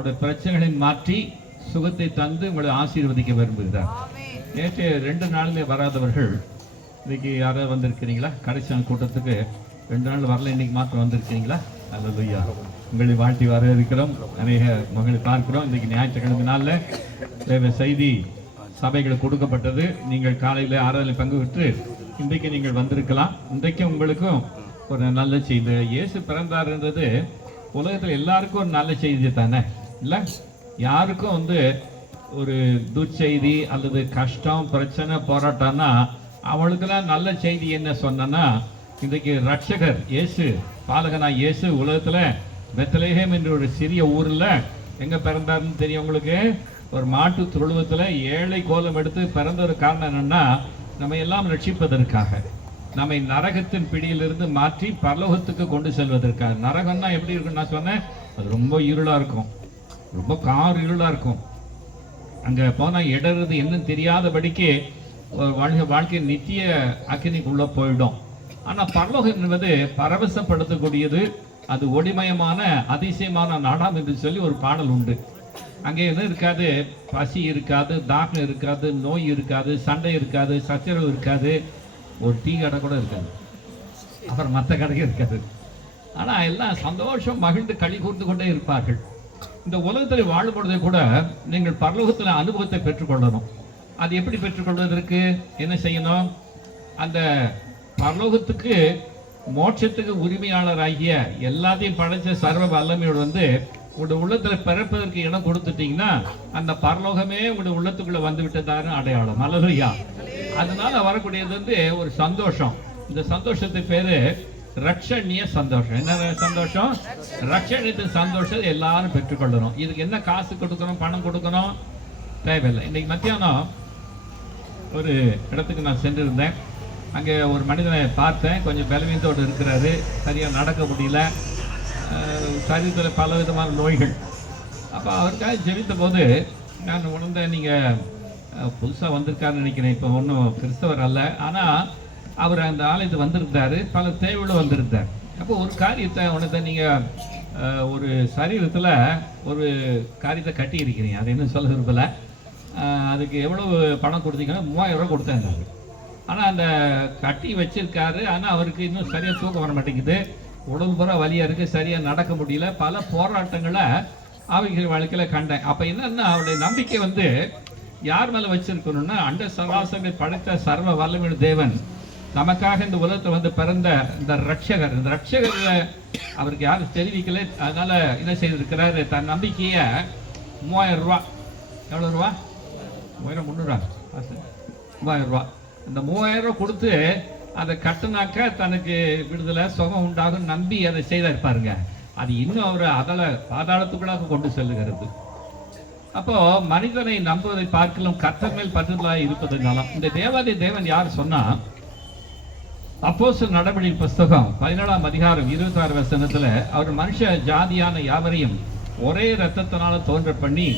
அவருடைய பிரச்சனைகளை மாற்றி சுகத்தை தந்து உங்களை ஆசீர்வதிக்க விரும்புகிறார். நேற்று 2 நாளுமே வராதவர்கள் இன்னைக்கு யாராவது வந்திருக்கிறீங்களா? கடைசி நாள் கூட்டத்துக்கு 2 நாள் வரல, இன்னைக்கு மாத்திரம் வந்திருக்கிறீங்களா? அல்லேலூயா. உங்களை வாழ்த்தி வர இருக்கிறோம். நிறைய மகளை பார்க்கிறோம். இன்னைக்கு ஞாயிற்றுக்கிழமை நாளில் தேவ செய்தி சபைகளுக்கு கொடுக்கப்பட்டது. நீங்கள் காலையில் ஆராதனை பங்கு பெற்று இன்றைக்கு நீங்கள் வந்திருக்கலாம். இன்றைக்கு உங்களுக்கும் ஒரு நல்ல செய்தி. இயேசு பிறந்தார்ன்றது உலகத்தில் எல்லாருக்கும் ஒரு நல்ல செய்தி தானே, இல்லை? யாருக்கும் ஒரு துர்ச்செய்தி அல்லது கஷ்டம், பிரச்சனை, போராட்டம்னா அவளுக்கெல்லாம் நல்ல செய்தி என்ன சொன்னா, இன்றைக்கு ரட்சகர் இயேசு, பாலகனா இயேசு உலகத்தில் பெத்லகேம் என்ற ஒரு சிறிய ஊரில் எங்கே பிறந்தாருன்னு தெரியும் உங்களுக்கு? ஒரு மாட்டு தொழுவத்தில் ஏழை கோலம் எடுத்து பிறந்த ஒரு காரணம் என்னன்னா, நம்ம எல்லாம் ரட்சிப்பதற்காக, நம்மை நரகத்தின் பிடியிலிருந்து மாற்றி பரலோகத்துக்கு கொண்டு செல்வதற்காக. நரகம்னா எப்படி இருக்குன்னு நான் சொன்னேன், அது ரொம்ப இருளாக இருக்கும், ரொம்ப கார் இருளாக இருக்கும். அங்கே போனால் இடறது என்னன்னு தெரியாதபடிக்கு வாழ்க்கை நித்திய அக்கினிக்குள்ளே போயிடும். ஆனால் பரலோகம் என்பது பரவசப்படுத்தக்கூடியது, அது ஒளிமயமான அதிசயமான நாடாம் என்று சொல்லி ஒரு பாடல் உண்டு. அங்கே என்ன இருக்காது? பசி இருக்காது, தாகம் இருக்காது, நோய் இருக்காது, சண்டை இருக்காது, சச்சரவு இருக்காது, ஒரு டீ கடை கூட இருக்காது, அப்புறம் மற்ற கடையும் இருக்காது. ஆனால் எல்லாம் சந்தோஷம் மகிழ்ந்து களி கூர்ந்து கொண்டே இருப்பார்கள். இந்த உலகத்தில் வாழும் பொழுதே கூட நீங்கள் பரலோகத்தில் அனுபவத்தை பெற்றுக்கொள்ளணும். அது எப்படி பெற்றுக்கொள்வதற்கு என்ன செய்யணும்? அந்த பரலோகத்துக்கு, மோட்சத்துக்கு உரிமையாளராகிய எல்லாத்தையும் படைச்ச சர்வ வல்லமையோடு உங்களுடைய உள்ளத்தில் பிறப்பதற்கு இடம் கொடுத்துட்டீங்கன்னா அந்த பரலோகமே உங்களுடைய உள்ளத்துக்குள்ள வந்து விட்டதான அடையாளம். அல்லேலூயா. அதனால வரக்கூடியது ஒரு சந்தோஷம். இந்த சந்தோஷத்துக்கு பேரு ரட்சணிய சந்தோஷம். என்ன சந்தோஷம்? ரட்சணியத்தின் சந்தோஷம் எல்லாரும் பெற்றுக்கொள்ளணும். இதுக்கு என்ன காசு கொடுக்கணும், பணம் கொடுக்கணும் தேவையில்லை. இன்னைக்கு மத்தியானம் ஒரு இடத்துக்கு நான் சென்றிருந்தேன். அங்கே ஒரு மனிதனை பார்த்தேன். கொஞ்சம் பலவீனத்தோடு இருக்கிறாரு, சரியாக நடக்க முடியல, சரீரத்தில் பல விதமான நோய்கள். அப்போ அவருக்காக ஜெபித்த போது நான் உணர்ந்தேன், நீங்கள் புதுசாக வந்திருக்காருன்னு நினைக்கிறேன், இப்போ ஒன்றும் கிறிஸ்தவர் அல்ல, ஆனால் அவர் அந்த ஆலயத்துக்கு வந்திருந்தார், பல தேவையோடு வந்திருந்தார். அப்போ ஒரு காரியத்தை உணர்ந்த, நீங்கள் ஒரு சரீரத்தில் ஒரு காரியத்தை கட்டி இருக்கிறீங்க, அது என்ன சொல்ல விரும்பலை, அதுக்கு எவ்வளவு பணம் கொடுத்தீங்கன்னா 3000 ரூபா கொடுத்தேன். ஆனால் அந்த கட்டி வச்சிருக்காரு, ஆனால் அவருக்கு இன்னும் சரியாக தூக்கம் வர மாட்டேங்குது, உடம்பு பூரா வலியாக இருக்குது, சரியாக நடக்க முடியல, பல போராட்டங்களை ஆவிகள் வாழ்க்கையில் கண்டேன். அப்போ என்னன்னா, அவருடைய நம்பிக்கை யார் மேலே வச்சிருக்கணும்னா, அண்ட சராசரி படைத்த சர்வ வல்லமையுள்ள தேவன் நமக்காக இந்த உலகத்தை பிறந்த இந்த ரட்சகர். இந்த ரட்சகரில் அவருக்கு யாரும் தெரிவிக்கல, அதனால என்ன செய்திருக்கிறாரு, தன் நம்பிக்கையை 3000 ரூபா, எவ்வளோ ரூபா? 300 3000 ரூபா, இந்த 3000 ரூபா கொடுத்து அதை கட்டுனாக்க தனக்கு விடுதலை சுகம் உண்டாகும் நம்பி அதை செய்தா இருப்பாருங்க. அது இன்னும் அவர் பாதாளத்துக்குள்ளாக கொண்டு செல்லுகிறது. அப்போ மனிதனை நம்புவதை பார்க்கலாம் கர்த்தர் மேல் பற்றுதலாக இருப்பதனால. இந்த தேவாதி தேவன் யார் சொன்னா, அப்போஸ்தலர் நடபடியின் புஸ்தகம் 17ஆம் அதிகாரம் 26 வசனத்துல, அவர் மனுஷ ஜாதியான யாவரையும் ஒரே இரத்தத்தினால தோன்ற பண்ணி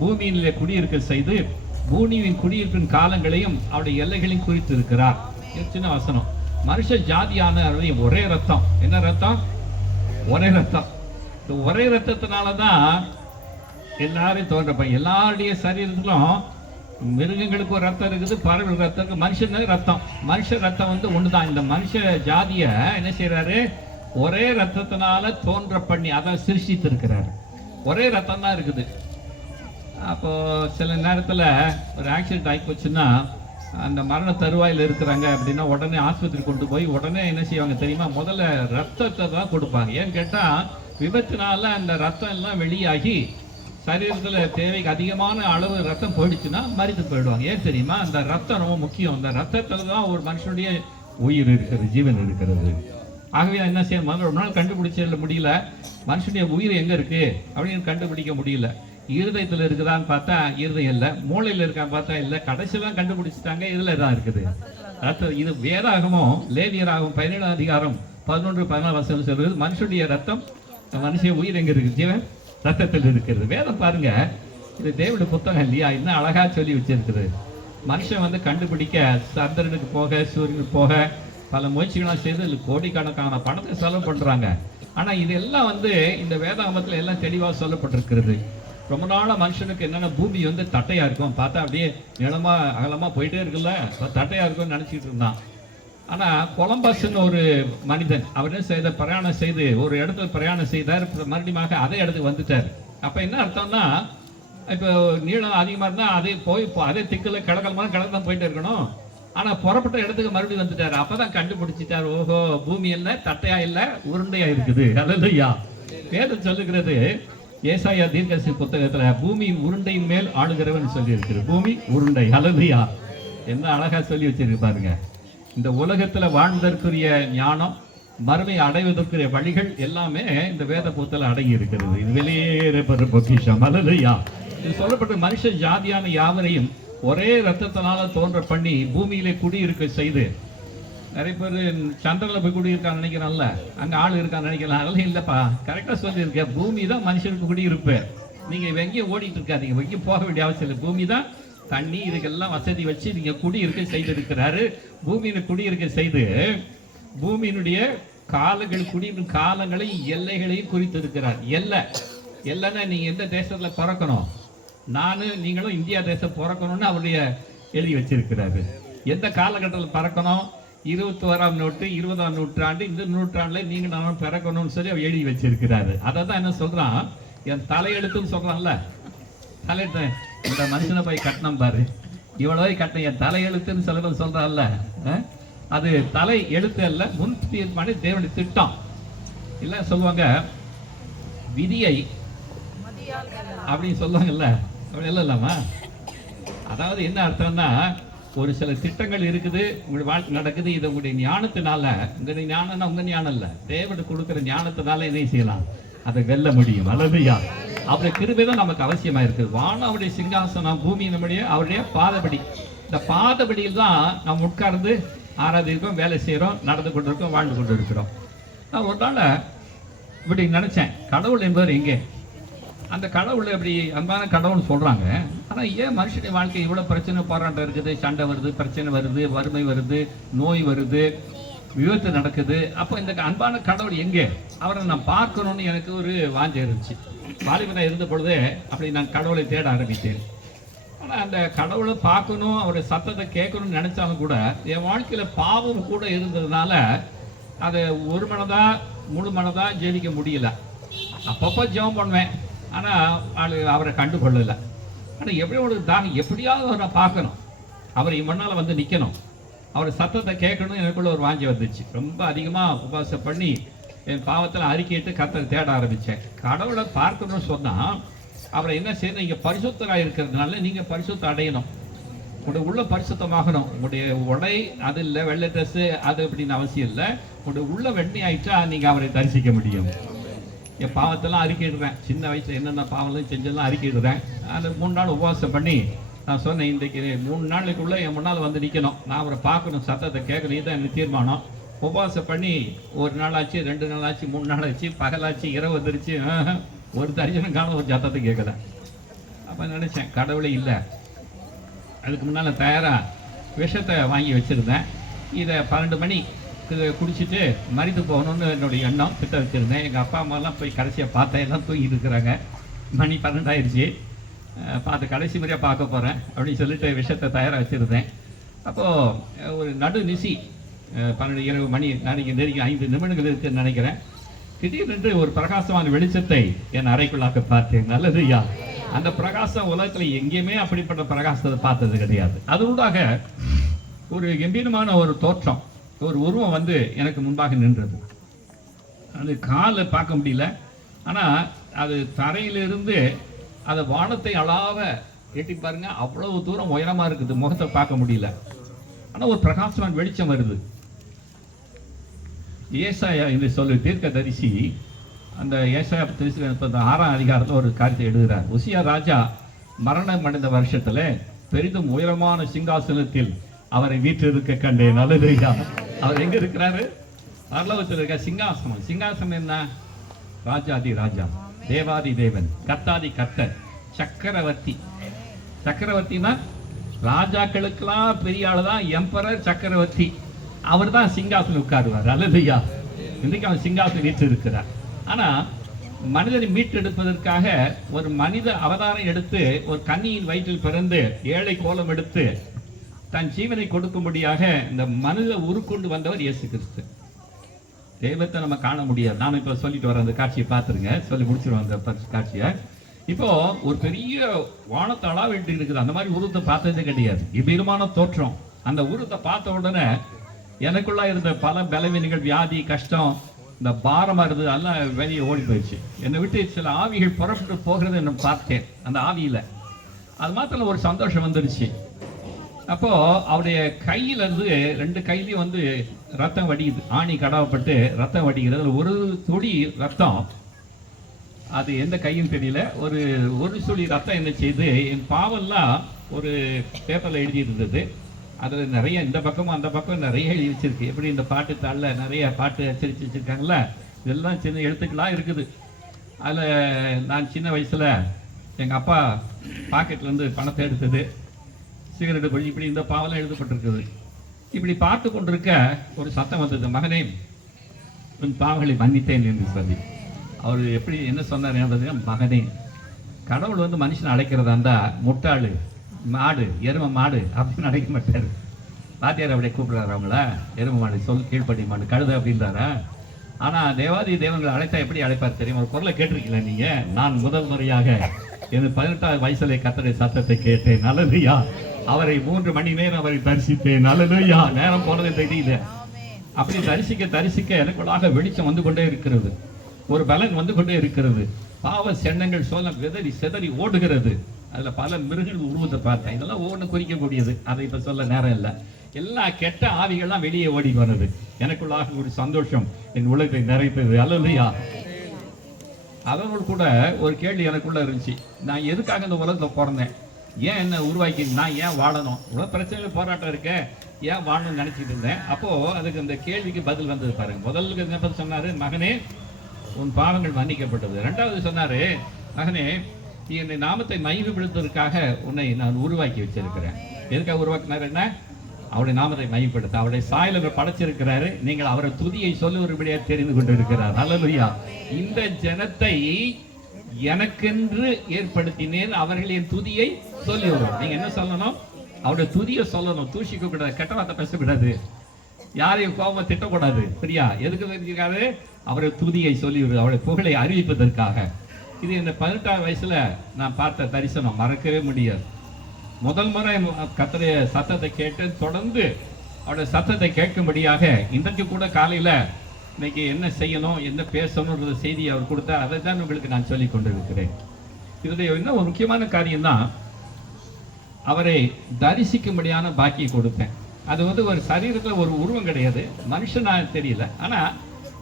பூமியிலே குடியிருக்க செய்து பூமியின் குடியிருப்பின் காலங்களையும் அவருடைய எல்லைகளையும் குறித்து இருக்கிறார். சின்ன வசனம். மனுஷ ஜாதியான ஒரே ரத்தம். என்ன ரத்தம்? ஒரே ரத்தம். இந்த ஒரே ரத்தத்தினாலதான் எல்லாரையும் தோன்றப்ப, எல்லாருடைய சரீரத்திலும் மிருகங்களுக்கு ஒரு ரத்தம் இருக்குது, பறவை ரத்தம் இருக்கு, மனுஷனுக்கு ரத்தம். மனுஷ ரத்தம் ஒண்ணுதான். இந்த மனுஷ ஜாதிய என்ன செய்யறாரு? ஒரே ரத்தத்தினால தோன்ற பண்ணி அதை சிருஷ்டித்து இருக்கிறாரு. ஒரே ரத்தம் தான் இருக்குது. அப்போ சில நேரத்தில் ஒரு ஆக்சிடென்ட் ஆகி போச்சுன்னா, அந்த மரண தருவாயில் இருக்கிறாங்க அப்படின்னா உடனே ஆஸ்பத்திரி கொண்டு போய் உடனே என்ன செய்வாங்க தெரியுமா? முதல்ல ரத்தத்தை தான் கொடுப்பாங்க. ஏன்னு கேட்டால் விபத்தினால அந்த ரத்தம் எல்லாம் வெளியாகி சரீரத்தில் தேவைக்கு அதிகமான அளவு ரத்தம் போயிடுச்சுன்னா மறித்து போயிடுவாங்க. ஏன் தெரியுமா? அந்த ரத்தம் ரொம்ப முக்கியம். அந்த ரத்தத்தில் தான் ஒரு மனுஷனுடைய உயிர் இருக்கிறது, ஜீவன் இருக்கிறது. ஆகவே என்ன செய்ய, முதல்ல ஒரு நாள் கண்டுபிடிச்ச முடியல, மனுஷனுடைய உயிர் எங்கே இருக்கு அப்படின்னு கண்டுபிடிக்க முடியல. இருதயத்தில் இருக்குதான்னு பார்த்தா இருதயம் இல்லை, மூளையில் இருக்கான்னு பார்த்தா இல்லை, கடைசியெல்லாம் கண்டுபிடிச்சிட்டாங்க இதில் தான் இருக்குது ரத்தம். இது வேதாகமும் லேவியராகும் 17ஆம் அதிகாரம் 11-14 வசனம் சொல்றது, மனுஷனுடைய ரத்தம், மனுஷன் உயிர் எங்கே இருக்குது? ஜீவன் ரத்தத்தில் இருக்கிறது. வேதம் பாருங்க, இது தேவனுடைய புத்தகம் இல்லையா? இன்னும் அழகா சொல்லி வச்சிருக்குது. மனுஷன் கண்டுபிடிக்க சந்திரனுக்கு போக சூரியனுக்கு போக பல முயற்சிகளாக செய்து கோடிக்கணக்கான பணத்தை செலவு பண்றாங்க. ஆனா இதெல்லாம் இந்த வேதாகமத்தில் எல்லாம் தெளிவாக சொல்லப்பட்டிருக்கிறது. ரொம்ப நாளா மனுஷனுக்கு என்னென்ன பூமி வந்து தட்டையா இருக்கும், பார்த்தா அப்படியே நிலமா அகலமா போயிட்டே இருக்குல்ல, தட்டையா இருக்கும்னு நினைச்சிட்டு இருந்தான். ஆனா கொலம்பஸ்ன்னு ஒரு மனிதன் அவர் என்ன செய்த, பிரயாணம் செய்து ஒரு இடத்துல பிரயாணம் செய்தார், மறுபடியும் அதே இடத்துக்கு வந்துட்டார். அப்ப என்ன அர்த்தம்னா, இப்போ நீளம் அதிகமா இருந்தா அதே போய் அதே திக்குல கிழக்கலமான கிழக்கு தான் போயிட்டே இருக்கணும். ஆனா புறப்பட்ட இடத்துக்கு மறுபடியும் வந்துட்டாரு. அப்பதான் கண்டுபிடிச்சிட்டார், ஓஹோ பூமி இல்ல தட்டையா இல்ல உருண்டையா இருக்குது. அல்லேலூயா. வேதம் சொல்லுகிறது, ஏசாயா தீர்க்கதரிசி புத்தகத்துல பூமி உருண்டையின் மேல் ஆளுகிறவன் சொல்லி இருக்குது. பூமி உருண்டை. அல்லேலூயா. என்ன அழகா சொல்லி வச்சிருக்கு பாருங்க. இந்த உலகத்துல வாழ்ந்ததற்குரிய ஞானம், மறுமை அடைவதற்குரிய வழிகள் எல்லாமே இந்த வேத புத்தகத்துல அடங்கி இருக்கிறது. இது வெளியேற பெறும் பொக்கிஷம். அல்லேலூயா. இது சொல்லப்பட்ட மனுஷ ஜாதியான யாவரையும் ஒரே ரத்தத்தினால தோன்ற பண்ணி பூமியிலே குடியிருக்க செய்து, நிறைய பேர் சந்திரன்ல போய் குடியிருக்கான்னு நினைக்கிறான்ல, அங்க ஆள் இருக்கான்னு நினைக்கலாம். அதெல்லாம் இல்லப்பா, கரெக்டா சொல்லியிருக்கேன். பூமி தான் மனுஷனுக்கு குடியிருப்பு. நீங்க எங்கேயும் ஓடிட்டு இருக்காதீங்க, எங்கேயும் போக வேண்டிய அவசியம் இல்லை. பூமி தான் தண்ணி இதுக்கெல்லாம் வசதி வச்சு நீங்க குடியிருக்க செய்திருக்கிறாரு. பூமியில குடியிருக்க செய்து பூமியினுடைய காலங்கள், குடியிருக்கும் காலங்களையும் எல்லைகளையும் குறித்து இருக்கிறார். எல்லைன்னா நீங்க எந்த தேசத்துல பிறக்கணும், நானும் நீங்களும் இந்தியா தேசம் பிறக்கணும்னு அவருடைய எழுதி வச்சிருக்கிறாரு. எந்த காலகட்டத்தில் பிறக்கணும், 21ஆம் நூற்று 20ஆம் நூற்றாண்டு, இந்த நூற்றாண்டுல நீங்க நானும் பிறக்கணும்னு சொல்லி அவர் எழுதி வச்சிருக்கிறாரு. அதை தான் என்ன சொல்றான், என் தலையெழுத்துன்னு சொல்றான்ல, தலையெழுத்து. இந்த மனுஷனை போய் கட்டணம் பாரு, இவ்வளவு கட்டின என் தலையெழுத்துன்னு சொல்ல சொல்றான்ல, அது தலை எழுத்து அல்ல, முன் தீர்மானி தேவனுடைய திட்டம். இல்ல சொல்லுவாங்க விதியை அப்படின்னு சொல்லுவாங்கல்ல, அப்படி இல்லைல்லாமா. அதாவது என்ன அர்த்தம்னா, ஒரு சில திட்டங்கள் இருக்குது, உங்களுடைய வாழ்க்கை நடக்குது, இது உங்களுடைய ஞானத்தினால, இந்த ஞானம்னா உங்க ஞானம் இல்ல, தேவனுக்கு கொடுக்குற ஞானத்தினால என்ன செய்யலாம், அதை வெல்ல முடியும். அல்லேலூயா. அவருடைய கிருபை தான் நமக்கு அவசியமா இருக்கு. வானம் அவருடைய சிங்காசனம், பூமி நம்முடைய அவருடைய பாதபடி. இந்த பாதபடியில் தான் நாம் உட்கார்ந்து ஆராதிக்கிறோம், வேலை செய்யறோம், நடந்து கொண்டிருக்கோம், வாழ்ந்து கொண்டு இருக்கிறோம். நான் ஒரு நாள் இப்படி நினைச்சேன், கடவுள் என்பவர் எங்கே? அந்த கடவுள் எப்படி அன்பான கடவுள் சொல்றாங்க, ஆனா ஏன் மனுஷனுடைய வாழ்க்கை இவ்வளவு பிரச்சனை, போராட்டம் இருக்குது, சண்டை வருது, பிரச்சனை வருது, வறுமை வருது, நோய் வருது, விபத்து நடக்குது. அப்போ இந்த அன்பான கடவுள் எங்கே? அவரை நான் பார்க்கணும்னு எனக்கு ஒரு வாஞ்சை இருந்துச்சு. வாலிபனா இருந்த பொழுதே அப்படி நான் கடவுளை தேட ஆரம்பித்தேன். ஆனா அந்த கடவுளை பார்க்கணும், அவருடைய சத்தத்தை கேட்கணும்னு நினைச்சாலும் கூட என் வாழ்க்கையில பாவம் கூட இருந்ததுனால அதை ஒரு மனதா முழு மனதா ஜெயிக்க முடியல. அப்பப்போ ஜெபம் பண்ணுவேன், ஆனா அவரை கண்டுகொள்ளல. ஆனா எப்படியோட தாகம், எப்படியாவது அவரை பார்க்கணும், அவர் முன்னால வந்து நிக்கணும், அவர் சத்தத்தை கேட்கணும், எனக்குள்ள ஒரு வாஞ்சி வந்துச்சு. ரொம்ப அதிகமா உபவாசம் பண்ணி என் பாவத்தில் அறிக்கையிட்டு கர்த்தரை தேட ஆரம்பிச்சேன். கடவுளை பார்க்கணும்னு சொன்னா அவரை என்ன செய்யணும், நீங்க பரிசுத்தராக இருக்கிறதுனால நீங்க பரிசுத்தம் அடையணும், உங்களுடைய உள்ள பரிசுத்தமாகணும். உங்களுடைய உடை அது இல்லை, வெள்ளை ட்ரெஸ் அது அப்படின்னு அவசியம் இல்லை. உங்களுடைய உள்ள வெண்ணி ஆயிட்டா நீங்க அவரை தரிசிக்க முடியும். என் பாவத்தெல்லாம் அறிக்கையிடுறேன், சின்ன வயசுல என்னென்ன பாவம்லாம் செஞ்செல்லாம் அறிக்கையிடுறேன். அந்த 3 நாள் உபவாசம் பண்ணி நான் சொன்னேன், இன்றைக்கு 3 நாளைக்குள்ள என் முன்னால் வந்து நிற்கணும், நான் அவரை பார்க்கணும், சத்தத்தை கேட்கணும், இதுதான் எனக்கு தீர்மானம். உபவாசம் பண்ணி 1 நாள் ஆச்சு, 2 நாள் ஆச்சு, 3 நாள் ஆச்சு, பகலாச்சு, இரவு வந்துருச்சு, ஒரு தரிசனம் காண, ஒரு சத்தத்தை கேட்கல. அப்போ நினைச்சேன் கடவுளே இல்லை. அதுக்கு முன்னால் தயாராக விஷத்தை வாங்கி வச்சுருந்தேன். இதை 12 மணி குடிச்சிட்டு மறித்து போகணும்னு என்னுடைய எண்ணம் திட்ட வச்சுருந்தேன். எங்கள் அப்பா அம்மாலாம் போய் கடைசியாக பார்த்தேன், எல்லாம் தூங்கிட்டு இருக்கிறாங்க. மணி 12 ஆயிடுச்சு. பார்த்து கடைசி முறையாக பார்க்க போகிறேன் அப்படின்னு சொல்லிட்டு விஷத்தை தயாராக வச்சுருந்தேன். அப்போது ஒரு நடு நிசி 12 இரவு மணி நெருங்கி 5 நிமிடங்கள் இருக்குன்னு நினைக்கிறேன். திடீரென்று ஒரு பிரகாசமான வெளிச்சத்தை என் அறைக்குள்ளாக்க பார்த்தேன். நல்லதுயா. அந்த பிரகாசம் உலகத்தில் எங்கேயுமே அப்படிப்பட்ட பிரகாசத்தை பார்த்தது கிடையாது. அதனூடாக ஒரு கம்பீரமான ஒரு தோற்றம், ஒரு உருவம் வந்து எனக்கு முன்பாக நின்றது. அது காலை பார்க்க முடியல, ஆனால் அது தரையிலிருந்து அது வானத்தை அளாவ எட்டி பாருங்க, அவ்வளவு தூரம் உயரமா இருக்குது, முகத்தை பார்க்க முடியல. ஆனால் ஒரு பிரகாசமான வெளிச்சம் வருது. ஏசாயா என்று சொல்லி தீர்க்கதரிசி அந்த ஏசாயா 6ஆம் அதிகாரத்தில் ஒரு காரியத்தை எழுதுகிறார். உசியா ராஜா மரணம் அடைந்த வருஷத்துல பெரிதும் உயரமான சிங்காசனத்தில் அவரை வீற்றிருக்க கண்டேன். நல்லதுயா. அவர் எங்க இருக்கிறாரு? பரலோகத்தில் இருக்க சிங்காசனம். சிங்காசனம் என்ன? ராஜாதி ராஜா, தேவாதி தேவன், கர்த்தாதி கர்த்தர், சக்கரவர்த்தி. சக்கரவர்த்தினா ராஜாக்களுக்கெல்லாம் பெரிய ஆளு தான் எம்பரர், சக்கரவர்த்தி. அவர் தான் சிங்காசனம் உட்காருவார். அல்லதுயா. இன்னைக்கு அவன் சிங்காசனம் வீட்டு இருக்கிறார். ஆனா மனிதனை மீட்டெடுப்பதற்காக ஒரு மனித அவதாரம் எடுத்து ஒரு கன்னியின் வயிற்றில் பிறந்து ஏழை கோலம் எடுத்து தன் ஜீவனை கொடுக்கும்படியாக இந்த மனித உருக்கொண்டு வந்தவர் இயேசு கிறிஸ்து. தெய்வத்தை நம்ம காண முடியாது. நாம இப்ப சொல்லிட்டு வர அந்த காட்சியை பார்த்துருங்க, சொல்லி முடிச்சிருவோம் அந்த காட்சியை. இப்போ ஒரு பெரிய வானத்தளா வேண்டி இருக்குது. அந்த மாதிரி உருவத்தை பார்த்ததே கிடையாது. இவ்விதமான தோற்றம். அந்த உருவத்தை பார்த்த உடனே எனக்குள்ள இருந்த பல பலவீனங்கள், வியாதி, கஷ்டம், இந்த பாரமா இருந்தது எல்லாம் வெளியே ஓடி போயிடுச்சு. என்னை விட்டு சில ஆவிகள் புறப்பட்டு போகிறது நான் பார்த்தேன். அந்த ஆவியில அது மாத்திரம் ஒரு சந்தோஷம் வந்துடுச்சு. அப்போ அவருடைய கையில இருந்து 2 கையிலையும் வந்து ரத்தம் வடியுது. ஆணி கடவப்பட்டு ரத்தம் வடிகிறது. ஒரு துளி ரத்தம், அது எந்த கையும் தெரியல, ஒரு சுழி ரத்தம் என்ன செய்து என் பாவெல்லாம் ஒரு பேப்பர்ல எழுதி இருந்தது. அதுல நிறைய இந்த பக்கமும் அந்த பக்கம் நிறைய எழுதி வச்சிருக்கு. எப்படி இந்த பாட்டு தாள்ல நிறைய பாட்டு அச்சரிச்சு வச்சிருக்காங்கல்ல, இதெல்லாம் சின்ன எழுத்துக்களா இருக்குது. அதுல நான் சின்ன வயசுல எங்க அப்பா பாக்கெட்ல இருந்து பணத்தை எடுத்தது, சிகரெட்டு படி, இப்படி இந்த பாவெல்லாம் எழுதப்பட்டிருக்குது. இப்படி பார்த்து கொண்டிருக்க ஒரு சத்தம் வந்தது, மகனே உன் பாவங்களை மன்னித்தேன் என்று சொல்லி. அவர் எப்படி என்ன சொன்னார் என்பது, மகனே, கடவுள் வந்து மனுஷனை அழைக்கிறதா இருந்தா முட்டாளு, மாடு, எரும மாடு அப்படின்னு அழைக்க மாட்டாரு. வாத்தியார் அப்படியே கூப்பிடுறாரு அவங்கள, எரும மாடு, சொல் கீழ்படி மாடு, கழுத அப்படின்றாரா. ஆனா தேவாதி தேவங்களை அழைத்தா எப்படி அழைப்பார் தெரியும்? ஒரு குரலை கேட்டிருக்கீங்களா நீங்க? நான் முதல் முறையாக எனது 18வது வயசுல கர்த்தருடைய சத்தத்தை கேட்டேன், நல்லதுயா. அவரை 3 மணி நேரம் அவரை தரிசித்தேன், நல்லதுயா. நேரம் போனது தெரியல. அப்படி தரிசிக்க எனக்குள்ளாக வெளிச்சம் வந்து கொண்டே இருக்கிறது, ஒரு பலன் வந்து கொண்டே இருக்கிறது. பாவ சென்னங்கள் சொல்ல விதறி சிதறி ஓடுகிறது. அதுல பல மிருகங்கள் உருவத்தை பார்த்தேன். இதெல்லாம் ஒவ்வொன்று குறிக்கக்கூடியது, அதை இப்ப சொல்ல நேரம் இல்லை. எல்லா கெட்ட ஆவிகள்லாம் வெளியே ஓடி வந்தது. எனக்குள்ளாக ஒரு சந்தோஷம் என் உலகத்தை நிறைத்தது, அல்லையா. அதோடு கூட ஒரு கேள்வி எனக்குள்ள இருந்துச்சு, நான் எதுக்காக இந்த உலகத்தை பிறந்தேன்? ஏன் என்ன உருவாக்கி நான் ஏன் வாழணும்? இவ்வளவு பிரச்சனை போராட்டம் இருக்க, ஏன் வாழணும்னு நினைச்சிட்டு இருந்தேன். அப்போ அதுக்கு அந்த கேள்விக்கு பதில் வந்தது பாருங்க. முதல்ல சொன்னாரு, மகனே உன் பாவங்கள் மன்னிக்கப்பட்டது. 2வது சொன்னாரு, மகனே நீ என்னை நாமத்தை மகிமைப்படுத்துவதற்காக உன்னை நான் உருவாக்கி வச்சிருக்கிறேன். எதுக்காக உருவாக்கினார்? என்ன? அவருடைய நாமத்தை மகிமைப்படுத்த, அவருடைய சாயல படைச்சிருக்கிறாரு. நீங்கள் அவரை துதியை சொல்லுவதுபடியா தெரிந்து கொண்டிருக்கிறார், அல்லேலூயா. இந்த ஜனத்தை எனக்கென்று ஏற்படுத்தினேன், அவர்கள் என் துதியை சொல்லி வருவோம். நீங்க என்ன சொல்லணும்? அவருடைய துதியை சொல்லணும். தூஷிக்க கூடாது, கெட்ட வார்த்தை பேசக்கூடாது, யாரையும் கோபமா திட்டக்கூடாது. சரியா? எதுக்கு தெரிஞ்சிருக்காரு? அவருடைய துதியை சொல்லி அவருடைய புகழை அறிவிப்பதற்காக. இது இந்த 18வது வயசுல நான் பார்த்த தரிசனம், மறக்கவே முடியாது. முதல் முறை கர்த்தருடைய சத்தத்தை கேட்டு தொடர்ந்து அவருடைய சத்தத்தை கேட்கும்படியாக இன்றைக்கு கூட காலையில இன்னைக்கு என்ன செய்யணும், என்ன பேசணும்ன்ற செய்தியை அவர் கொடுத்தார். அதை தான் உங்களுக்கு நான் சொல்லிக் கொண்டிருக்கிறேன். இதுடைய இன்னும் ஒரு முக்கியமான காரியம் தான், அவரை தரிசிக்கும்படியான பாக்கியை கொடுத்தேன். அது வந்து ஒரு சரீரத்தில் ஒரு உருவம் கிடையாது, மனுஷனா தெரியல, ஆனா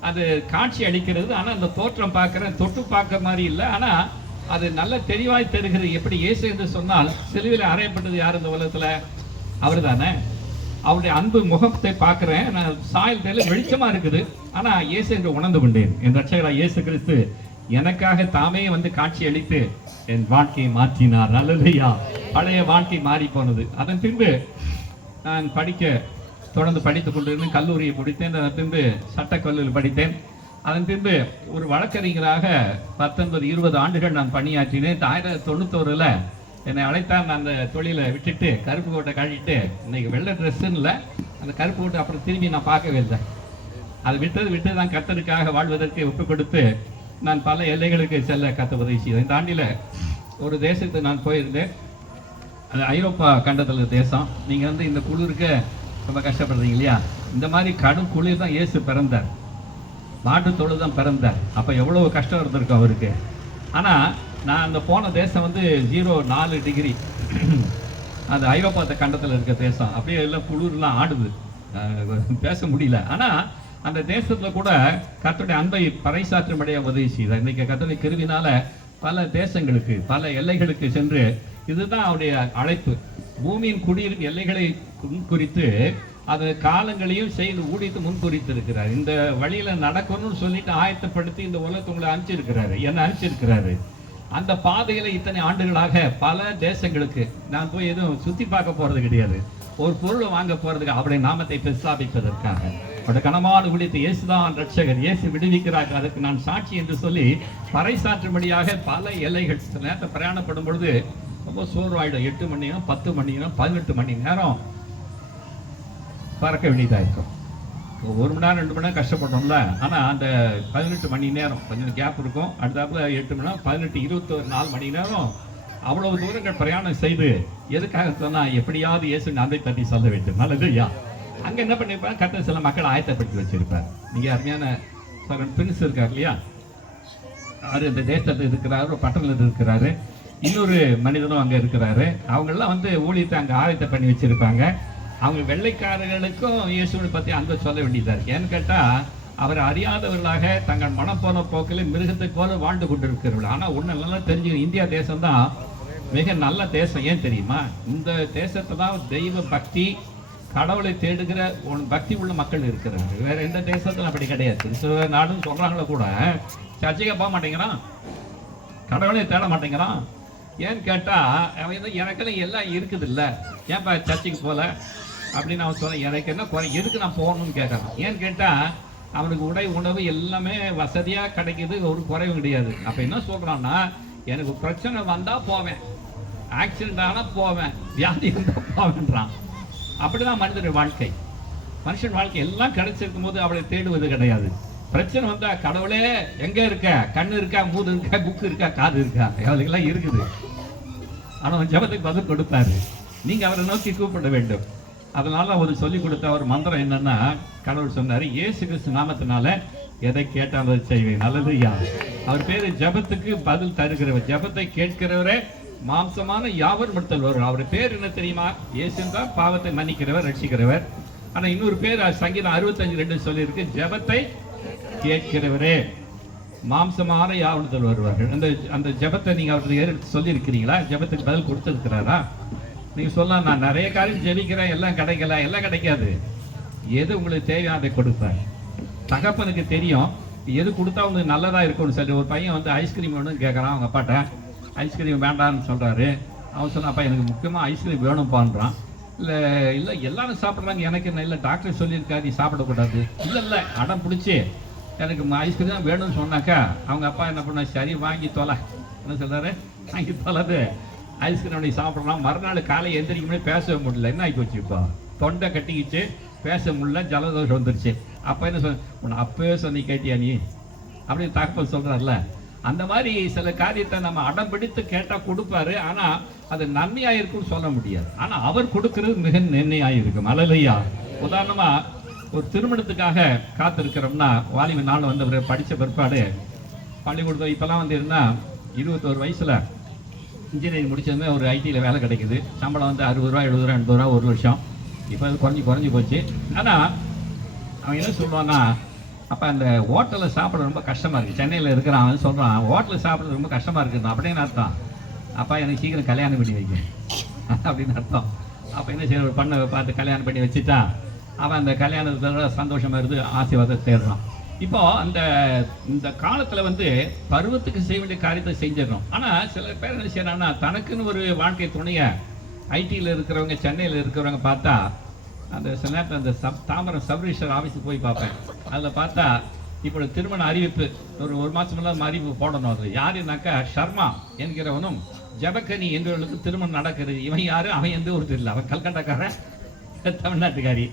அது காட்சி அளிக்கிறது. ஆனா அந்த தோற்றம் பார்க்கிறேன், தொட்டு பார்க்க மாதிரி இல்லை, ஆனா அது நல்ல தெளிவாய் தெரிகிறது. எப்படி இயேசு என்று சொன்னால் சிலுவையில் அறையப்பட்டது யார் இந்த உலகத்துல? அவர் தானே. அவருடைய அன்பு முகத்தை பார்க்கிறேன், நான் சாயல் தெரியல, வெளிச்சமா இருக்குது. ஆனா இயேசு என்று உணர்ந்து கொண்டேன். என் ரட்சகராகிய இயேசு கிறிஸ்து எனக்காக தாமே வந்து காட்சி அளித்து என் வாழ்க்கையை மாற்றினார், அல்லேலூயா. பழைய வாழ்க்கை மாறி போனது. அதன் பின்பு நான் தொடர்ந்து படித்துக் கொண்டிருந்தேன். கல்லூரியை முடித்தேன். அதன் பின்பு சட்டக்கல்லூரியில் படித்தேன். அதன் பின்பு ஒரு வழக்கறிஞராக 19-20 ஆண்டுகள் நான் பணியாற்றினேன். 1991 என்னை அழைத்தார். நான் அந்த தொழிலை விட்டுட்டு கருப்பு கோட்டை கழிட்டு, இன்னைக்கு வெள்ளை ட்ரெஸ்ஸுன்னு இல்லை, அந்த கருப்பு கோட்டை அப்புறம் திரும்பி நான் பார்க்கவே இல்லை. அதை விட்டு தான் கர்த்தருக்காக வாழ்வதற்கு ஒப்புக் கொடுத்து நான் பல எல்லைகளுக்கு செல்ல கத்த உதவி செய்தேன். இந்த ஆண்டில் ஒரு தேசத்துக்கு நான் போயிருந்தேன். அது ஐரோப்பா கண்டத்தில் தேசம். நீங்கள் வந்து இந்த குளிருக்கு ரொம்ப கஷ்டப்படுறீங்க இல்லையா? இந்த மாதிரி கடும் குளிர் தான் இயேசு பிறந்தார், மாட்டுத்தோடு தான் பிறந்தார். அப்போ எவ்வளோ கஷ்டம் இருந்திருக்கும் அவருக்கு. ஆனால் நான் அந்த போன தேசம் வந்து 0-4 டிகிரி, அது ஐரோப்பா கண்டத்தில் இருக்க தேசம். அப்படியே எல்லாம் குளிர்லாம் ஆடுது, பேச முடியல. ஆனால் அந்த தேசத்தில் கூட கர்த்தருடைய அன்பை பறைசாற்றும்படியா உதவி செய்தார். இன்னைக்கு கர்த்தருடைய கிருபையினால பல தேசங்களுக்கு, பல எல்லைகளுக்கு சென்று, இதுதான் அவருடைய அழைப்பு. பூமியின் குடியிருக்கும் எல்லைகளை குறித்து அது காலங்களையும் செய்து ஊழித்து முன்குறித்து இருக்கிறார். இந்த வழியில நடக்கணும்னு சொல்லிட்டு ஆயத்தப்படுத்தி இந்த உலகத்தை உங்களை அனுப்பிச்சிருக்கிறாரு, என்ன அனுப்பிச்சிருக்கிறாரு. அந்த பாதையில இத்தனை ஆண்டுகளாக பல தேசங்களுக்கு நான் போய் எதுவும் சுத்தி பார்க்க போறது கிடையாது, ஒரு பொருளை வாங்க போறதுக்கு அவருடைய நாமத்தை பிரஸ்தாபிப்பதற்காக. கனமான ஊழியத்தை இயேசுதான் ரட்சகர், இயேசு விடுவிக்கிறார், அதுக்கு நான் சாட்சி என்று சொல்லி பறைசாற்றும்படியாக பல எல்லைகள். சில நேரத்தை பிரயாணப்படும் பொழுது ரொம்ப சோர்வாயிடும். 8 மணி நேரம், 10 மணி நேரம், 18 மணி நேரம் பறக்க வேண்டியதாக இருக்கும். 1 மணி நேரம் 2 மணி நேரம் கஷ்டப்பட்டோம்ல. ஆனால் அந்த 18 மணி நேரம் கொஞ்சம் கேப் இருக்கும். அடுத்தாப்புல 8 மணி நேரம், 18, 24 மணி நேரம் அவ்வளவு தூரங்கள் பிரயாணம் செய்து எதுக்காக சொன்னா எப்படியாவது இயேசு நாமத்தை பற்றி சொல்ல வேண்டும். நல்லது ஐயா. அங்க என்ன பண்ணிருப்பாங்க, கர்த்தர் சில மக்கள் ஆயத்தப்படுத்தி வச்சிருப்பார். நீங்க அருமையான பிரின்ஸ் இருக்கார் இல்லையா, அவர் இந்த தேசத்தில் இருக்கிறாரு, ஒரு பட்டணத்தில் இருக்கிறாரு, இன்னொரு மனிதனும் அங்க இருக்கிறாரு. அவங்க எல்லாம் வந்து ஊழியத்தை அங்க ஆயத்தை பண்ணி வச்சிருப்பாங்க. அவங்க வெள்ளைக்காரர்களுக்கும் இயேசுவை பத்தி அங்க சொல்ல வேண்டியதா இருக்கு. ஏன்னு கேட்டா அவர் அறியாதவர்களாக தங்கள் மனம் போன போக்கில் மிருகத்தை போல வாழ்ந்து கொண்டிருக்கிறவர்கள். ஆனா ஒண்ணு நல்லா தெரிஞ்சு, இந்தியா தேசம் தான் மிக நல்ல தேசம். ஏன் தெரியுமா? இந்த தேசத்தை தான் தெய்வ பக்தி, கடவுளை தேடுகிற பக்தி உள்ள மக்கள் இருக்கிறாங்க. வேற எந்த தேசத்துல அப்படி கிடையாது. கிறிஸ்துவ நாடுன்னு சொல்றாங்களே கூட சர்ச்சைக்கு போக மாட்டேங்கிறான், கடவுளை தேட மாட்டேங்கிறான். ஏன்னு கேட்டா எனக்கு எல்லாம் இருக்குது இல்ல, ஏன்பா சர்ச்சைக்கு போல அப்படின்னு அவன் சொல்ல. எனக்கு என்ன குறை, எதுக்கு நான் போகணும்னு கேட்கறான். ஏன்னு கேட்டா அவனுக்கு உடை உணவு எல்லாமே வசதியா கிடைக்குது, ஒரு குறைவும் கிடையாது. அப்ப என்ன சொல்றான்னா, எனக்கு பிரச்சனை வந்தா போவேன், ஆக்சிடென்ட் ஆனா போவேன், வியாதி இருந்தா போவேன்றான். அப்படிதான் மனிதன் வாழ்க்கை. மனுஷன் வாழ்க்கை எல்லாம் கிடைச்சிருக்கும் போது அவளை தேடுவது கிடையாது. பிரச்சனை வந்தா கடவுளே எங்க இருக்க, கண்ணு இருக்கா, மூது இருக்கா, புக்கு இருக்கா, காது இருக்கா, அவளுக்கெல்லாம் இருக்குது. ஆனா அவன் ஜெபத்துக்கு பதில் கொடுத்தாரு. நீங்க அவரை நோக்கி கூப்பிட வேண்டும். அதனால அவர் சொல்லி கொடுத்த ஒரு மந்திரம் என்னன்னா, கடவுள் சொன்னாரு, இயேசு கிறிஸ்து நாமத்தினால எதை கேட்டாலும் செய்வேன். நல்லதுயா. அவர் பேரு ஜெபத்துக்கு பதில் தருகிறவர், ஜெபத்தை கேட்கிறவரே மாம்சமான யாவர் மறுத்தல் வரும். அவர் பேர் என்ன தெரியுமா? இயேசு தான் பாவத்தை மன்னிக்கிறவர், ரட்சிக்கிறவர். ஆனா இன்னொரு பேர் சங்கீதம் 65:2 சொல்லியிருக்கு, ஜெபத்தை கேட்கிறவரே மாம்சமான யாவனத்தில் வருவார்கள். அந்த ஜெபத்தை நீங்க அவருக்கு சொல்லி இருக்கிறீங்களா? ஜெபத்துக்கு பதில் கொடுத்திருக்கிறாரா? நீங்க சொல்லலாம், நான் நிறைய காரியம் ஜெபிக்கிறேன், எல்லாம் கிடைக்கல. எல்லாம் கிடைக்காது. எது உங்களுக்கு தேவையான அதை கொடுப்பார். தகப்பனுக்கு தெரியும் எது கொடுத்தா உங்களுக்கு நல்லதா இருக்கும்னு சொல்லி. ஒரு பையன் வந்து ஐஸ்கிரீம் வேணும்னு கேட்கறான் அவங்க அப்பாட்ட. ஐஸ்கிரீம் வேண்டான்னு சொல்றாரு. அவன் சொன்னா, அப்பா எனக்கு முக்கியமா ஐஸ்கிரீம் வேணும்ப்பான்றான். இல்லை எல்லாரும் சாப்பிட்றாங்க, எனக்கு என்ன இல்லை, டாக்டர் சொல்லியிருக்காரு நீ சாப்பிடக்கூடாது. இல்லை அடம் பிடிச்சி எனக்கு ஐஸ்கிரீம் தான் வேணும்னு சொன்னாக்கா அவங்க அப்பா என்ன பண்ணா, சரி வாங்கி தொலை, என்ன சொல்றாரு, வாங்கி தொலைது ஐஸ்கிரீம் நீ சாப்பிடலாம். மறுநாள் காலை எந்திரிக்க முடியும், பேசவே முடியல. என்ன ஆகி போச்சு, இப்போ தொண்டை கட்டிக்கிச்சு, பேச முடியல, ஜலதோஷம் வந்துருச்சு. அப்போ என்ன சொன்ன, உன்னை அப்பவே சொன்னி கேட்டியா நீ அப்படின்னு தகப்பன் சொல்றாருல. அந்த மாதிரி சில காரியத்தை நம்ம அடம் பிடித்து கேட்டா கொடுப்பாரு. ஆனா அது நன்மையா இருக்கும்னு சொல்ல முடியாது. ஆனா அவர் கொடுக்கிறது மிக நன்மையாயிருக்கும். அல்லேலூயா. உதாரணமா ஒரு திருமணத்துக்காக காத்திருக்கிறோம்னா, வாலிப நாள் வந்தவர் படிச்ச பிற்பாடு பள்ளிக்கூடத்தில் இப்பெல்லாம் வந்து இருந்தா 21 வயசுல இன்ஜினியரிங் முடிச்சதுமே ஒரு ஐடியில வேலை கிடைக்குது. சம்பளம் வந்து 60 ரூபா 70 ரூபா 80 ரூபா ஒரு வருஷம். இப்போ அது குறைஞ்சி போச்சு. ஆனா அவன் என்ன சொல்லுவான்னா, அப்போ அந்த ஹோட்டலில் சாப்பிட ரொம்ப கஷ்டமாக இருக்குது. சென்னையில் இருக்கிறான், அவன் சொல்கிறான், ஹோட்டலில் சாப்பிட்றது ரொம்ப கஷ்டமாக இருக்குது அப்படின்னு அர்த்தம். அப்பா எனக்கு சீக்கிரம் கல்யாணம் பண்ணி வைக்க அப்படின்னு அர்த்தம். அப்போ என்ன செய்ய, ஒரு பண்ணை பார்த்து கல்யாணம் பண்ணி வச்சுட்டா அவன் அந்த கல்யாணத்தோட சந்தோஷமாக இருந்து ஆசீர்வாதத்தை தேடுறான். இப்போ இந்த காலத்தில் வந்து பருவத்துக்கு செய்ய வேண்டிய காரியத்தை செஞ்சிடறோம். ஆனால் சில பேர் என்ன செய்யறாங்கன்னா, தனக்குன்னு ஒரு வாழ்க்கை துணையை ஐடியில் இருக்கிறவங்க, சென்னையில் இருக்கிறவங்க பார்த்தா, அந்த சில நேரத்தில் அந்த தாம்பரம் சப்ரிஜிஸ்டர் ஆஃபீஸுக்கு போய் பார்ப்பேன். அதில் பார்த்தா இப்போ திருமண அறிவிப்பு ஒரு மாதம் முன்னாடி அறிவிப்பு போடணும். அது யாருனாக்கா, ஷர்மா என்கிறவனும் ஜபக்கனி என்பவர்களுக்கு திருமணம் நடக்கிறது. இவன் யாரு, அவன் எந்த ஒரு தெரியல, அவன் கல்கட்டாக்காரன், தமிழ்நாட்டுக்காரி.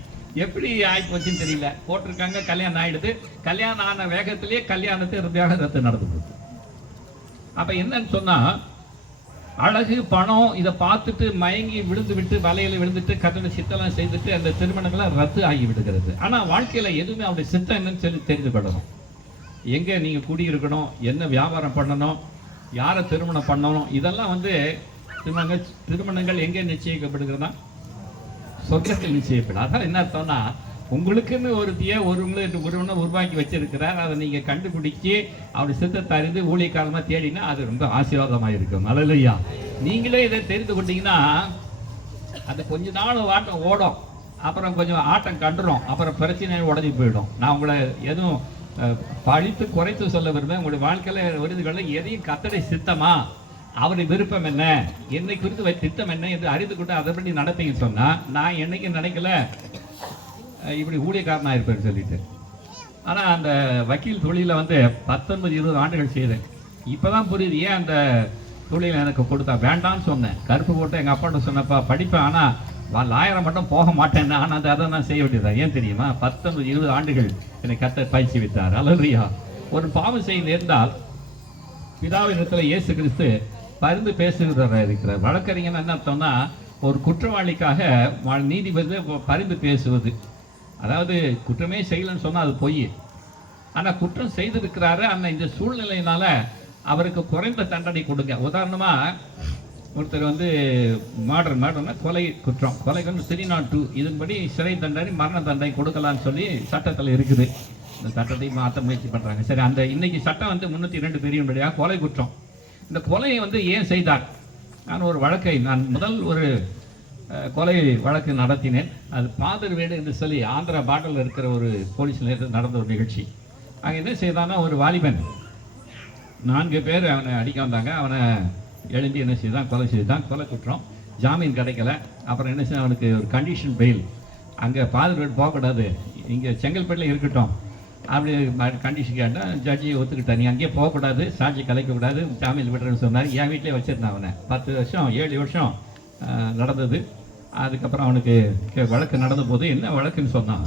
எப்படி ஆயிப்போச்சுன்னு தெரியல, போட்டிருக்காங்க, கல்யாணம் ஆயிடுது. கல்யாணம் ஆன வேகத்திலேயே கல்யாணத்தை விவாகரத்து நடந்து போகுது. அப்ப என்னன்னு சொன்னா, அழகு பணம் இதை பார்த்துட்டு மயங்கி விழுந்து விட்டு, வலையில விழுந்துட்டு, கட்டண சித்தெல்லாம் செய்துட்டு அந்த திருமணங்களை ரத்து ஆகி விடுகிறது. ஆனா வாழ்க்கையில எதுவுமே அவருடைய சித்தம் என்னன்னு சொல்லி தெரிந்து கொள்ளணும். எங்க நீங்க குடியிருக்கணும், என்ன வியாபாரம் பண்ணணும், யாரை திருமணம் பண்ணணும், இதெல்லாம் வந்து திருமணங்கள் எங்கே நிச்சயிக்கப்படுகிறதா? சொர்க்கத்தில் நிச்சயிப்படும். அதான் என்ன அர்த்தம்னா, உங்களுக்குன்னு ஒருவனை உருவாக்கி வச்சிருக்கிறார். அதை நீங்க கண்டுபிடிச்சி அவருடைய சித்தத்தை அறிந்து ஊழியக்காரமா தேடினா அது ரொம்ப ஆசீர்வாதமா இருக்கும். அல்லேலூயா. நீங்களே இதை தெரிந்து கொண்டீங்கன்னா அது கொஞ்ச நாள் ஆட்டம் ஓடும், அப்புறம் கொஞ்சம் ஆட்டம் கண்டுரும், அப்புறம் பிரச்சனை உடஞ்சி போயிடும். நான் உங்களை எதுவும் பழித்து குறைத்து சொல்ல விரும்புகிறேன். உங்களுடைய வாழ்க்கையில விருதுகளில் எதையும் கர்த்தருடைய சித்தமா, அவருடைய விருப்பம் என்ன, என்னை குறித்து திட்டம் என்ன என்று அறிந்து கொண்டு அதை பண்ணி நடப்பீங்கன்னு சொன்னா, நான் என்னைக்கு நினைக்கல இப்படி ஊழியக்காரனாக இருப்பேன்னு சொல்லிட்டு. ஆனால் அந்த வக்கீல் தொழிலை வந்து 19-20 ஆண்டுகள் செய்தேன். இப்போ தான் புரியுது ஏன் அந்த தொழிலை எனக்கு கொடுத்தா. வேண்டான்னு சொன்னேன், கருப்பு போட்டு எங்கள் அப்பாட்ட சொன்னப்பா படிப்பேன், ஆனால் லாயரை மட்டும் போக மாட்டேன்னு. ஆனால் அதை நான் செய்ய வேண்டியதா. ஏன் தெரியுமா? 19-20 ஆண்டுகள் என்னை கர்த்தர் பயிற்சி வைத்தார். அல்லேலூயா. ஒரு பாவம் செய்ய நேர்ந்தால் பிதாவினிடத்தில் இயேசு கிறிஸ்து பரிந்து பேசுகிறவராக இருக்கிறார். வழக்கறிஞர் என்ன அர்த்தம்னா, ஒரு குற்றவாளிக்காக நீதிபதி பரிந்து பேசுவது. அதாவது குற்றமே செய்யலன்னு சொன்னால் அது பொய். ஆனால் குற்றம் செய்திருக்கிறாரு, ஆனால் இந்த சூழ்நிலையினால அவருக்கு குறைந்த தண்டனை கொடுங்க. உதாரணமாக ஒருத்தர் வந்து மர்டர்னா கொலை குற்றம், கொலை வந்து 302 இதன்படி சிறை தண்டனை மரண தண்டனை கொடுக்கலான்னு சொல்லி சட்டத்தில் இருக்குது. இந்த சட்டத்தை மாற்ற முயற்சி பண்ணுறாங்க. சரி, அந்த இன்னைக்கு சட்டம் வந்து 302 தெரியும்படியாக கொலை குற்றம். இந்த கொலையை வந்து ஏன் செய்தார்? நான் முதல் ஒரு கொலை வழக்கு நடத்தினேன். அது பாதர் வீடு என்று சொல்லி ஆந்திரா பார்டரில் இருக்கிற ஒரு போலீஸ் நிலையத்தில் நடந்த ஒரு நிகழ்ச்சி. அங்கே என்ன செய்தான்னா, ஒரு வாலிபன் 4 பேர் அவனை அடிக்க வந்தாங்க. அவனை எழுந்தி என்ன செய்தான், கொலை செய்தான். கொலை குற்றம், ஜாமீன் கிடைக்கல. அப்புறம் என்ன செய்ய, அவனுக்கு ஒரு கண்டிஷன் பெயில். அங்கே பாதர் வீடு போகக்கூடாது, இங்கே செங்கல்பேட்டில் இருக்கட்டும் அப்படி கண்டிஷன் கேட்டால் ஜட்ஜி ஒத்துக்கிட்டார். நீ அங்கேயே போகக்கூடாது, சாட்சி கலைக்கக்கூடாது, ஜாமீன் விடுறேன்னு சொன்னார். என் வீட்டிலே வச்சுருந்தான் அவனை. 10 வருஷம் 7 வருஷம் நடந்தது. அதுக்கப்புறம் அவனுக்கு வழக்கு நடந்த போது என்ன வழக்குன்னு சொன்னான்,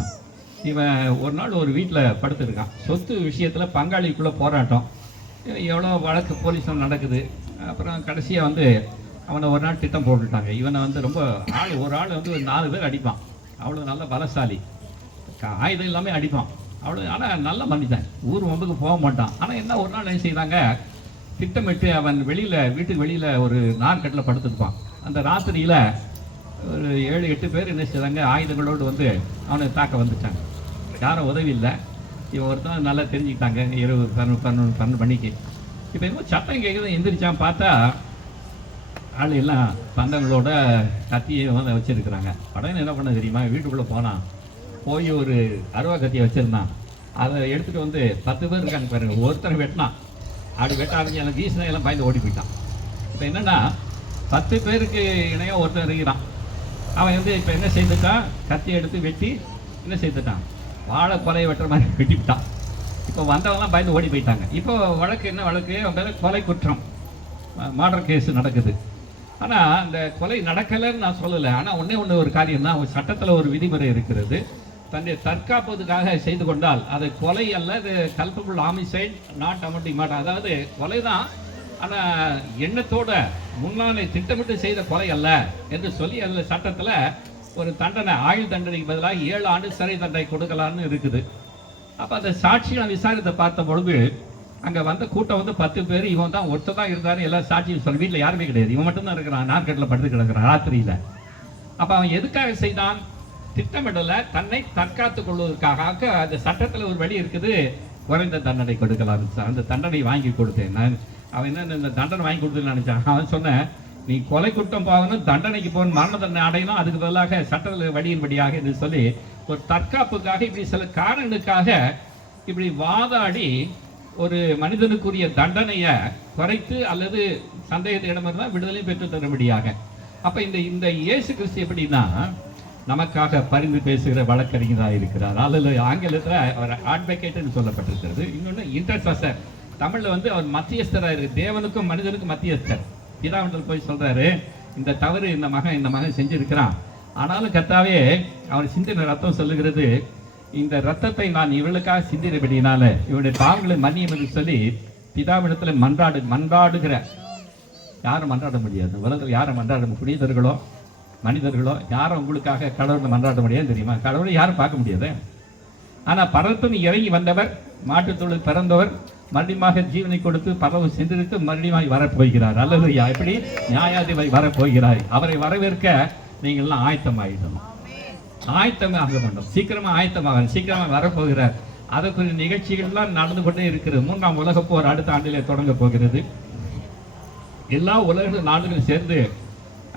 இவன் ஒரு நாள் ஒரு வீட்டில் படுத்துருக்கான். சொத்து விஷயத்தில் பங்காளிக்குள்ளே போராட்டம், எவ்வளோ வழக்கு போலீஸும் நடக்குது. அப்புறம் கடைசியாக வந்து அவனை ஒரு நாள் திட்டம் போட்டுட்டாங்க. இவனை வந்து ரொம்ப ஒரு ஆள் வந்து ஒரு 4 பேர் அடிப்பான். அவ்வளோ நல்ல பலசாலி, ஆயுதம் எல்லாமே அடிப்பான் அவ்வளோ. ஆனால் நல்ல மனிதன், ஊர் வம்புக்கு போக மாட்டான். ஆனால் என்ன ஒரு நாள் என்ன செய்தாங்க, திட்டமிட்டு அவன் வீட்டுக்கு வெளியில் ஒரு நார்கட்டில் படுத்துருப்பான். அந்த ராத்திரியில் ஒரு 7-8 பேர் என்ன செய்தாங்க, ஆயுதங்களோடு வந்து அவனை தாக்க வந்துட்டாங்க. யாரும் உதவி இல்லை. இவன் ஒருத்தன் நல்லா தெரிஞ்சுக்கிட்டாங்க. இரவு 11 மணிக்கு. இப்போ என்னமோ சட்டம் கேட்குறது, எந்திரிச்சான். பார்த்தா ஆள் எல்லாம் பந்தங்களோட கத்தியை வந்து வச்சுருக்குறாங்க. உடனே என்ன பண்ண தெரியுமா, வீட்டுக்குள்ளே போனான். போய் ஒரு அருவா கத்தியை வச்சுருந்தான். அதை எடுத்துகிட்டு வந்து 10 பேர் இருக்காங்க பாருங்க, ஒருத்தரை வெட்டினான். அப்படி வெட்ட ஆரம்பிச்சு எல்லாம் வீசினா எல்லாம் பயந்து ஓடி போயிட்டான். இப்போ என்னென்னா 10 பேருக்கு இணையாக ஒருத்தர் இருக்கிறான். அவன் வந்து இப்போ என்ன செய்துட்டான், கத்தியை எடுத்து வெட்டி என்ன செய்துட்டான், வாழை கொலையை வெட்டுற மாதிரி வெட்டிவிட்டான். இப்போ வந்தவங்களாம் பயந்து ஓடி போயிட்டாங்க. இப்போ வழக்கு என்ன வழக்கு, அவன் பேர் கொலை குற்றம், மர்டர் கேஸ் நடக்குது. ஆனால் அந்த கொலை நடக்கலைன்னு நான் சொல்லலை. ஆனால் ஒன்று ஒரு காரியம் தான், சட்டத்தில் ஒரு விதிமுறை இருக்கிறது. தன்னை தற்காப்பதுக்காக செய்து கொண்டால் அது கொலை அல்ல, அது கல்பபிள் ஹாமிசைட் நாட் அமௌண்டிங் மர்டர். அதாவது கொலை தான், ஆனால் எண்ணத்தோட முன்னாலே திட்டமிட்டு செய்த கொலை அல்ல என்று சொல்லி அதில் சட்டத்தில் ஒரு தண்டனை, ஆயுள் தண்டனைக்கு பதிலாக 7 ஆண்டு சிறை தண்டனை கொடுக்கலான்னு இருக்குது. அப்போ அந்த சாட்சியை விசாரித்த பார்த்த பொழுது அங்கே வந்த கூட்டம் வந்து 10 பேர். இவன் தான் ஒருத்தர் தான் இருந்தார். எல்லாம் சாட்சியும் சொல்ல, வீட்டில் யாருமே கிடையாது, இவன் மட்டும்தான் இருக்கிறான். நார்கட்டில் படுத்து கிடக்கிறான் ராத்திரியில். அப்போ அவன் எதுக்காக செய்தான், திட்டமிடலை, தன்னை தற்காத்துக் கொள்வதற்காக. அந்த சட்டத்தில் ஒரு வழி இருக்குது, குறைந்த தண்டனை கொடுக்கலாம். அந்த தண்டனை வாங்கி கொடுத்தேன் நான். அவன் என்ன இந்த தண்டனை வாங்கி கொடுத்துன்னு நினைச்சான். அவன் சொன்னேன், நீ கொலை குற்றம் போகணும், தண்டனைக்கு போகணும், மரண தண்டனை அடையணும், அதுக்கு பதிலாக சட்டத்தில் வழியின்படியாக என்று சொல்லி ஒரு தற்காப்புக்காக இப்படி சில காரணங்களுக்காக இப்படி வாதாடி ஒரு மனிதனுக்குரிய தண்டனையை குறைத்து அல்லது சந்தேகத்தை இடமிருந்தால் விடுதலை பெற்று தரும்படியாக. அப்போ இந்த இயேசு கிறிஸ்து எப்படின்னா, நமக்காக பரிந்து பேசுகிற வழக்கறிஞராக இருக்கிறார். அல்லது ஆங்கிலத்தில் அவர் அட்வொகேட்னு சொல்லப்பட்டிருக்கிறது. இன்னொன்று இன்டர்செசர், தமிழில் வந்து அவர் மத்தியஸ்தராக இருக்கு, தேவனுக்கும் மனிதனுக்கும் மத்தியஸ்தர். பிதாவிடத்தில் போய் சொல்றாரு, இந்த தவறு இந்த மகன் செஞ்சிருக்கிறான், ஆனாலும் கர்த்தாவே அவர் சிந்தின ரத்தம் சொல்லுகிறது, இந்த ரத்தத்தை நான் இவளுக்காக சிந்தினபடினால இவருடைய பாவங்களை மன்னியும் என்று சொல்லி பிதாவிடத்தில் மன்றாடுகிற. யாரும் மன்றாட முடியாது உலகத்தில், யாரும் மன்றாட, புனிதர்களோ மனிதர்களோ யாரும் உங்களுக்காக கடவுளை மன்றாட முடியாது தெரியுமா? கடவுளை யாரும் பார்க்க முடியாது. ஆனால் பரத்தும் இறங்கி வந்தவர், மாட்டுத்தொழில் பிறந்தவர், மறுபடியும் ஜீவனை கொடுத்து பரவ சென்றிருக்கு, மறுபடியும் வரப்போகிறார். அல்லது எப்படி நியாயாதிபதி வரப்போகிறார். அவரை வரவேற்க நீங்கள்லாம் ஆயத்தமாகிடணும், ஆயத்தமாக வேண்டும். சீக்கிரமாக ஆயத்தமாக, சீக்கிரமாக வரப்போகிறார். அதற்குரிய நிகழ்ச்சிகள்லாம் நடந்து கொண்டே இருக்கிறது. 3ஆம் உலகப் போர் அடுத்த ஆண்டிலே தொடங்க போகிறது. எல்லா உலக நாடுகளும் சேர்ந்து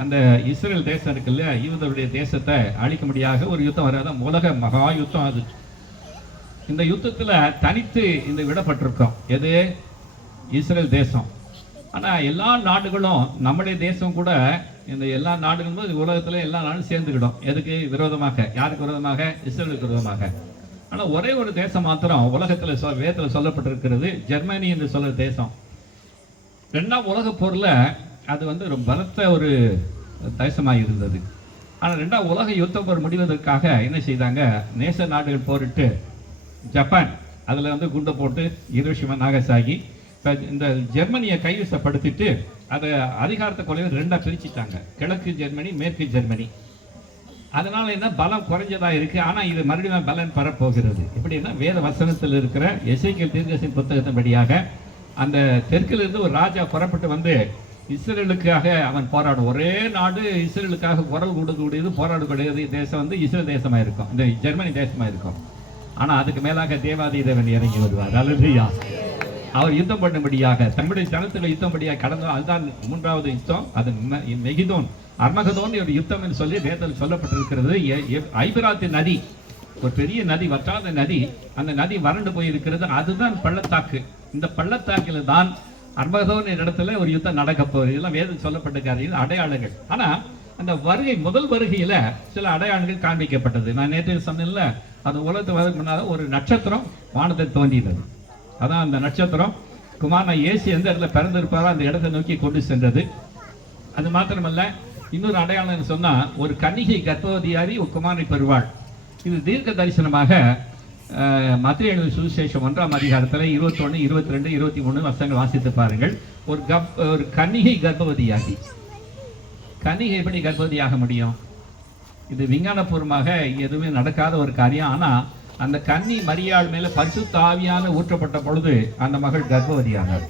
அந்த இஸ்ரேல் தேசம் இருக்கு இல்லையா, யூதருடைய தேசத்தை அழிக்கும்படியாக ஒரு யுத்தம் வராத உலக மகா யுத்தம். அது இந்த யுத்தத்தில் தனித்து இந்த விடப்பட்டிருக்கோம். எது? இஸ்ரேல் தேசம். ஆனால் எல்லா நாடுகளும் நம்முடைய தேசம் கூட இந்த எல்லா நாடுகளும் உலகத்தில் எல்லா நாடும் சேர்ந்துக்கிடும். எதுக்கு விரோதமாக? யாருக்கு விரோதமாக? இஸ்ரேலுக்கு விரோதமாக. ஆனால் ஒரே ஒரு தேசம் மாத்திரம் உலகத்தில் வேதத்தில் சொல்லப்பட்டிருக்கிறது, ஜெர்மனி என்று சொல்ற தேசம். 2ஆம் உலகப் போரில் அது ஒரு பலத்த ஒரு தேசமாக இருந்தது. ஆனால் 2ஆம் உலக யுத்தம் போர் முடிவதற்காக என்ன செய்தாங்க? நேச நாடுகள் போரிட்டு ஜப்பான் அதில் குண்டை போட்டு ஹிரோஷிமா நாகசாகி இந்த ஜெர்மனியை கைவசப்படுத்திட்டு அதை அதிகாரத்தை கொலையை 2ஆக பிரிச்சுட்டாங்க. கிழக்கு ஜெர்மனி, மேற்கு ஜெர்மனி. அதனால என்ன பலம் குறைஞ்சதா இருக்கு. ஆனா இது மறுபடியும் பலன் பெறப்போகிறது. எப்படின்னா வேத வசனத்தில் இருக்கிற எசேக்கியேல் தீர்க்கதரிசன புத்தகத்தின்படியாக அந்த தெற்கிலிருந்து ஒரு ராஜா புறப்பட்டு வந்து இஸ்ரேலுக்காக அவன் போராடும். ஒரே நாடு இஸ்ரேலுக்காக குரல் கொடுக்கக்கூடியது, போராடக்கூடியது தேசம் இஸ்ரேல் தேசமா இருக்கும், இந்த ஜெர்மனி தேசமா இருக்கும். ஆனா அதுக்கு மேலாக தேவாதி தேவன் இறங்கி வருவார். அல்லேலூயா. அவர் யுத்தம் பண்ணும்படியாக தம்முடைய ஜனத்தில் யுத்தம்படியாக கடந்த, அதுதான் 3வது யுத்தம். அது மெகிதோன் அர்மகதோன் ஒரு யுத்தம் என்று சொல்லி வேதத்தில் சொல்லப்பட்டிருக்கிறது. ஐபிராத்து நதி, ஒரு பெரிய நதி, வற்றாத நதி. அந்த நதி வறண்டு போயிருக்கிறது. அதுதான் பள்ளத்தாக்கு. இந்த பள்ளத்தாக்கில் தான் அர்மகதோன் இடத்துல ஒரு யுத்தம் நடக்க போகுது. இதெல்லாம் வேதம் சொல்லப்பட்ட காரியங்கள், அடையாளங்கள். ஆனா அந்த வருகை, முதல் வருகையில சில அடையாளங்கள் காண்பிக்கப்பட்டது. நான் நேற்று சொன்னேன்ல, அது உலகத்துக்கு வரதுக்கு முன்னால ஒரு நட்சத்திரம் வானத்தில் தோன்றினது. அதான் அந்த நட்சத்திரம் குமாரன் இயேசு எந்த இடத்துல பிறந்திருப்பாரோ அந்த இடத்தை நோக்கி கொண்டு சென்றது. அது மாத்திரமல்ல, இன்னொரு அடையாளம் சொன்னா, ஒரு கன்னிகை கர்ப்பவதியாரி ஒரு குமாரனை பெறுவாள். இது தீர்க்க தரிசனமாக மத்தேயு எழுதின சுவிசேஷம் 1ஆம் அதிகாரத்தில் 21, 22, 23 வசனங்கள் வாசித்து பாருங்கள். ஒரு கன்னிகை கர்ப்பவதியாகி. கன்னிகை எப்படி கர்ப்பவதியாக முடியும்? இது விஞ்ஞானபூர்வமாக எதுவுமே நடக்காத ஒரு காரியம். ஆனா அந்த கன்னி மரியாள் மேல பரிசுத்த ஆவியான ஊற்றப்பட்ட பொழுது அந்த மகள் கர்ப்பவதியானார்.